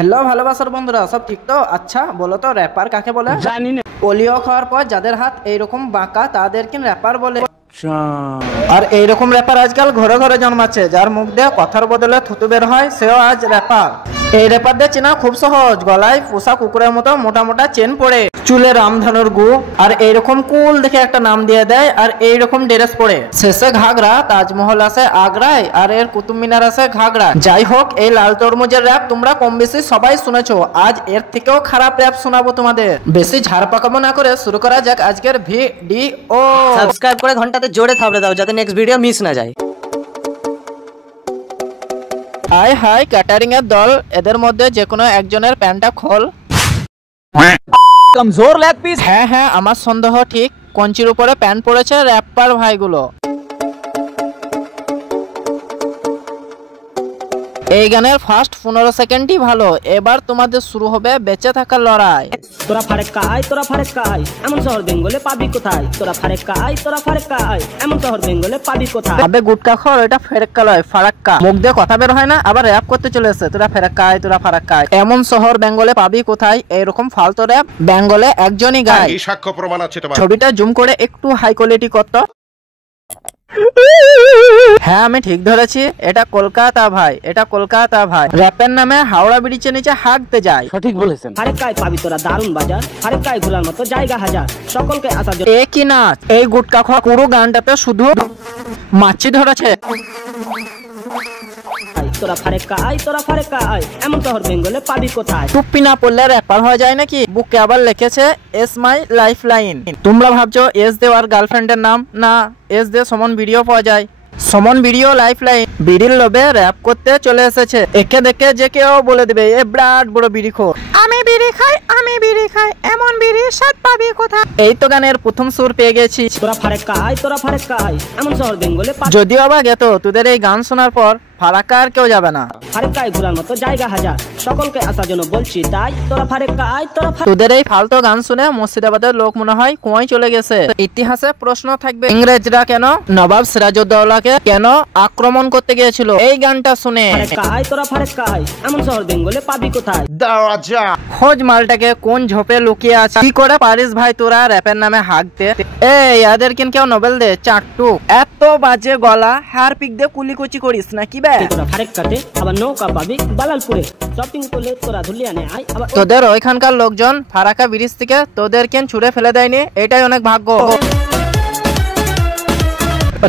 Hello ভালোবাসার বন্ধুরা, সব ঠিক তো? আচ্ছা বলো তো, র্যাপার কাকে বলে? জানি না। পোলিও খাওয়ার পর যাদের হাত এইরকম বাঁকা তাদেরকে র্যাপার বলে। আর এইরকম র্যাপার আজকাল ঘরে ঘরে জন্মাচ্ছে, যার মুখ দিয়ে কথার বদলে থুতু বের হয় সেও আজ র্যাপার। এই র্যাপারদের চেনা খুব সহজ। গলায় পোষা কুকুরের মতো মোটা মোটা চেন পরে, চুলে রামধনুর গু, আর এইরকম কুল দেখে একটা নাম দিয়ে দেয়, আর এইরকম ড্রেস পরে। শেষে ঘাগরা। তাজমহল আছে আগ্রায়, আর এর কুতুব মিনার আছে ঘাগরা। যাই হোক, এই লাল তরমুজের র্যাপ তোমরা কম বেশি সবাই শুনেছো। আজ এর থেকেও খারাপ র্যাপ শোনাবো তোমাদের। বেশি ঝাড় পাকাবো না করে শুরু করা যাক আজকের ভিডিও। সাবস্ক্রাইব করে ঘন্টাতে জোরে থাবড়ে দাও যাতে নেক্সট ভিডিও মিস না যায়। হাই হাই ক্যাটারিং এর দল, এদের মধ্যে যে কোনো একজনের প্যান্টটা খোল। কমজোর লেগ পিস। হ্যাঁ হ্যাঁ, আমার সন্দেহ ঠিক। কঞ্চির উপরে প্যান্ট পরেছে র্যাপার ভাইগুলো। এই গানের ফার্স্ট 15 সেকেন্ডই ভালো। এবার তোমাদের শুরু হবে বেঁচে থাকার লড়াই। তোরা ফারেক্কা আয় এমন শহর বেঙ্গলে পাবি কোথায়? তোরা ফারেক্কা আয় এমন শহর বেঙ্গলে পাবি কোথায়? আবে গুটকা খর, এটা ফেরেক্কা লয় ফারাক্কা। মুখ দিয়ে কথা বের হয় না, আবার র্যাপ করতে চলে এসেছে। তোরা ফেরেক্কা আয়, তোরা ফারাক্কা আয় এমন শহর বেঙ্গলে পাবি কোথায়? এইরকম ফালতু র্যাপ বেঙ্গলে একজনই গায়। সাক্ষ্য প্রমাণ আছে তোমার। ছবিটা জুম করে একটু হাই কোয়ালিটি করতো। হ্যাঁ আমি ঠিক ধরেছি, এটা কলকাতা ভাই, এটা কলকাতা ভাই। র্যাপের নামে হাওড়া ব্রিজের নিচে হাঁকতে যায়। সঠিক বলেছেন। ফারেক্কায় পাবি তোরা দারুণ বাজার, ফারেক্কায় ঘোরার মতো জায়গা হাজার, সকলকে আসার জন্য। এ কি নাচ! এই গুটকা খাওয়া পুরো গানটাতে শুধু মাছি ধরেছে। তোরা ফারেক্কা আয় এমন শহর বেঙ্গলে পাবি কোথায়? টুপি না পড়লে র্যাপার হওয়া যায় নাকি? বুকে আবার লিখেছে এস মাই লাইফ লাইন। তোমরা ভাবছো এস দেওয়ার গার্লফ্রেন্ডের নাম? না, এস দিয়ে সমন ভিডিও পাওয়া যায়। সমন ভিডিও লাইফ লাইন। বিড়ির লোভে র্যাপ করতে চলে এসেছে। একে দেখে যে কেউ বলে দেবে এ বিরাট বড় বিড়ি খোর। আমি বিড়ি খাই এমন বিড়ি স্বাদ পাবি কোথায়? এই তো গানের প্রথম সুর পেয়ে গেছি। তোরা ফারেক্কা আয় এমন শহর বেঙ্গলে পাবি। যদিও বা গেতো, তোদের এই গান শোনার পর ফারাক্কা আর কেউ যাবে না। ফারেক্কায় ঘোরার মতো জায়গা হাজার, সকলকে আসার জন্য বলছি তাই। তোরা ফারেক্কা আয় তোদের এই ফালতু গান শুনে মুর্শিদাবাদের লোক মনে হয় কুয়ায় চলে গেছে। ইতিহাসে প্রশ্ন থাকবে, ইংরেজরা কেন নবাব সিরাজউদ্দৌলাকে কেন আক্রমণ করতে গিয়েছিল? এই গানটা শুনে। ফারেক্কা আয় এমন শহর বেঙ্গলে পাবি কোথায়? খোঁজ মালটাকে কোন ঝোপে লুকিয়ে আছে। কি করে পারিস ভাই তোরা র্যাপের নামে হাঁকতে? এই এদের কিন কেউ নোবেল দে চাট্টু। এত বাজে গলা, হার পিক দিয়ে কুলিকুচি করিস না কি বে? তোরা ফারেক্কাতে আবার নৌকা পাবি বালালপুরে, শপিং করলে তোরা ধুলিয়ানে আয়। আবার তোদের ওইখানকার লোকজন ফারাক্কা ব্রিজ থেকে তোদের কেন ছুড়ে ফেলে দেয়নি, এটাই অনেক ভাগ্য।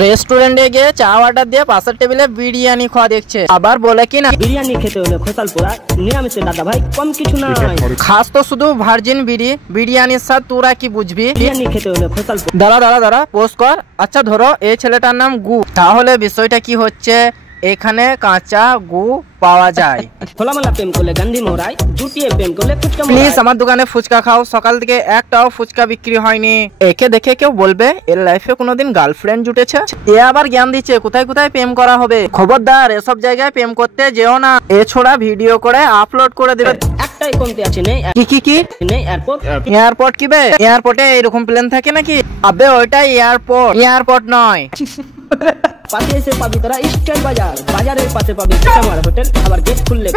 রেস্টুরেন্টে গিয়ে চা অর্ডার দিয়ে পাশের টেবিলে বিরিয়ানি খাওয়া দেখছে, আবার বলে কি না বিরিয়ানি খেতে হলে খোসালপুরা নিরামিষে দাদা ভাই কম কিছু না। খাস তো শুধু ভার্জিন বিরিয়ানির স্বাদ তোরা কি বুঝবি? বিরিয়ানি খেতে হলে খোসালপুর। দাঁড়া পোস্ট কর। আচ্ছা ধরো এই ছেলেটার নাম গু, তাহলে বিষয়টা কি হচ্ছে? এখানে কাঁচা গু পাওয়া যায়। খোলামেলা প্রেম করলে গান্ধী মোড়ায়, জুটিয়ে প্রেম করলে ফুচকা। প্লিজ আমার দোকানে ফুচকা খাও, সকাল থেকে একটাও ফুচকা বিক্রি হয়নি। একে দেখে কেউ বলবে এর লাইফে কোনোদিন গার্লফ্রেন্ড জুটেছে। এ আবার জ্ঞান দিচ্ছে কোথায় কোথায় প্রেম করা হবে। খবরদার এসব জায়গায় প্রেম করতে যেও না। এছাড়া ভিডিও করে আপলোড করে দিবে। একটাই কমতে আছে, নেই কি নেই এয়ারপোর্ট। এয়ারপোর্ট কি বে? এয়ারপোর্টে এরকম প্লেন থাকে নাকি? আবে ওইটা এয়ারপোর্ট নয়। পাশে এসে পাবি তোরা স্টাইল বাজার, বাজারের পাশে পাবি আমার হোটেল। আবার গেট খুললে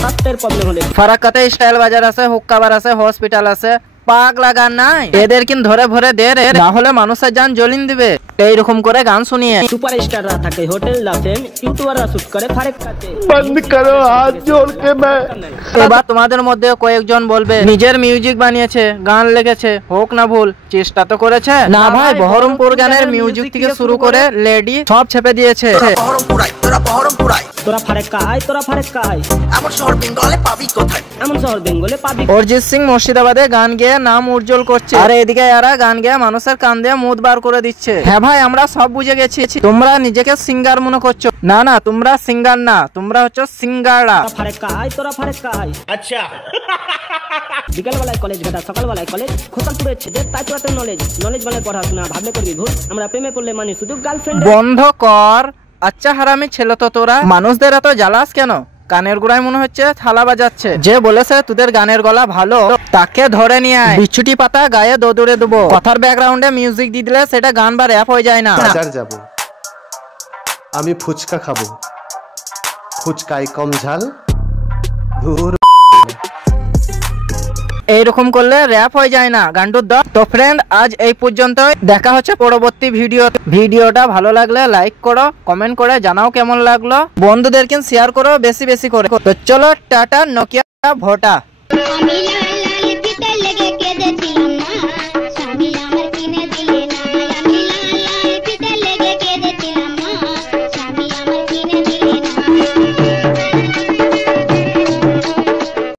স্বাস্থ্যের প্রবলেম হলে ফারাক্কাতে স্টাইল বাজার আছে, হুক্কা বার আছে, হসপিটাল আছে। পাক লাগান নাই এদের কিন ধরে ভরে দে রে, না হলে মানুষের জান জ্বলিন দিবে। এইরকম করে গান শুনিয়ে সুপার স্টাররা থাকে হোটেল লাফেম, ইউটিউবাররা শুট করে ফারেক্কাতে। বন্ধ করো হাত জোড় কে मैं। এবার তোমাদের মধ্যে কয়েকজন বলবে নিজের মিউজিক বানিয়েছে, গান লেগেছে, হোক না ভুল, চেষ্টা তো করেছে। না ভাই, বহরমপুর গানের মিউজিক থেকে শুরু করে লেডি সব ছেপে দিয়েছে। তোরা ফারেক্কা আয় এমন শহর বেঙ্গলে পাবি কোথায়? এমন শহর বেঙ্গলে পাবি। অরিজিৎ সিং মুর্শিদাবাদে গান গেয়ে নাম উজ্জ্বল করছে, আর এদিকে এরা গান গেয়ে মানুষের কান দিয়ে মুদ বার করে দিচ্ছে। হ্যাঁ ভাই, আমরা সব বুঝে গেছি। তোমরা নিজেকে সিঙ্গার মনে করছো। না তোমরা সিঙ্গার না, তোমরা হচ্ছে সিঙ্গারা। ফারেক্কা আয় আচ্ছা। বিকালবেলায় কলেজ ঘাটা, সকালবেলায় কলেজ। খোসালপুরের ছেলে তাই তোরা নলেজ মানে পড়াশোনা, ভাবলে করবি ভুল। আমরা প্রেমে পড়লে মানে শুধু গার্লফ্রেন্ড। বন্ধ কর। আচ্ছা হারামি ছেলে তো তোরা, মানুষদের এত জ্বালাস কেন? কানের গোড়ায় মনে হচ্ছে থালা বাজাচ্ছে। যে বলেছে তোদের গানের গলা ভালো তাকে ধরে নিয়ে আয়, বিচ্ছুটি পাতা গায়ে দৌড়ে দেবো। কথার ব্যাকগ্রাউন্ডে মিউজিক দিয়ে দিলে সেটা গান বা র‍্যাপ হয়ে যায় না। বাজার যাব, আমি ফুচকা খাবো, ফুচকায় কম ঝাল, এইরকম করলে র্যাপ হয়ে যায় না গান্ডুর দল। তো ফ্রেন্ড আজ এই পর্যন্ত, দেখা হচ্ছে পরবর্তী ভিডিওটা ভালো লাগলে লাইক করো, কমেন্ট করে জানাও কেমন লাগলো, বন্ধুদেরকে শেয়ার করো বেশি বেশি করে। তো চলো টাটা, নোকিয়া ভোটা।